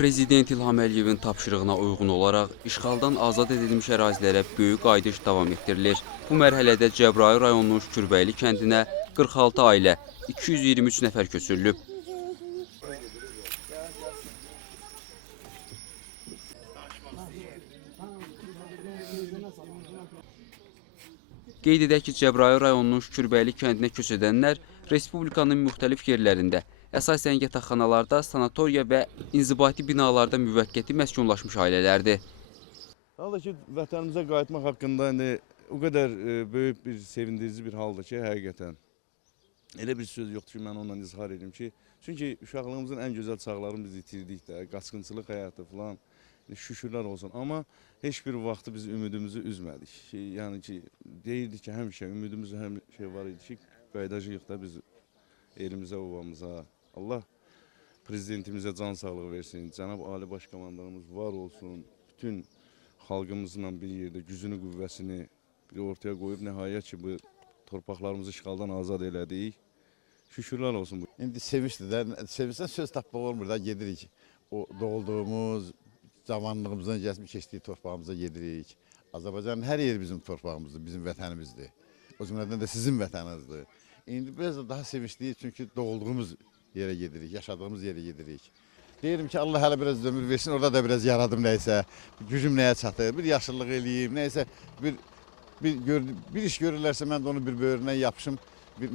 Prezident İlham Əliyevin tapşırığına uyğun olaraq işğaldan azad edilmiş ərazilərə böyük qayıdış davam etdirilir. Bu mərhələdə Cəbrayıl rayonunun Şükürbəyli kəndinə 46 ailə, 223 nəfər köçürülüb. Qeyd edək ki, Cəbrayıl rayonunun Şükürbəyli kəndinə köç edənlər Respublikanın müxtəlif yerlərində, əsasən yataqxanalarda, sanatoriya və inzibati binalarda müvəqqəti məskunlaşmış ailələrdir. Halbuki ki, vətənimizə qayıtmaq haqqında o qədər böyük bir sevindirici bir haldır ki, həqiqətən. Elə bir söz yoxdur ki, mən ondan izhar edim ki, çünki uşaqlığımızın ən gözəl çağlarını biz itirdik də, qaçqınçılıq həyatı falan, şükürlər olsun. Amma heç bir vaxtı biz ümidimizi üzmədik. Yəni ki, deyirdik ki, həmişə ümidimiz həmişə var idi ki, qayıdacağıq da biz elimizə, ovamıza. Allah prezidentimizə can sağlığı versin, Cənab Ali Baş Komandanımız var olsun, bütün xalqımızla bir yerdə gücünü, qüvvəsini bir ortaya qoyub, nəhayət ki, bu torpaqlarımızı işğaldan azad elədik. Şükürlər olsun. İndi sevinçdir də, sevinçdən söz tapmaq olmur da, gedirik. O doğulduğumuz, cavanlığımızdan gəlib keçdiyi torpağımıza gedirik. Azərbaycanın hər yeri bizim torpağımızdır, bizim vətənimizdir. O cümlədən də sizin vətəninizdir. İndi biraz da daha sevinçliyik çünki doğulduğumuz yerə gedirik, yaşadığımız yerə gedirik. Deyirəm ki, Allah hələ biraz ömür versin, orada da biraz yaradım nəysə, gücüm nəyə çatır, bir yaşlılıq eləyim, nəysə, bir iş görürlərsə mən də onu bir böyründən yapışım,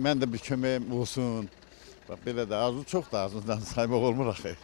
mən də bir köməyim olsun. Bax, belə də arzu çoxdur, arzudan saymaq olmur axı.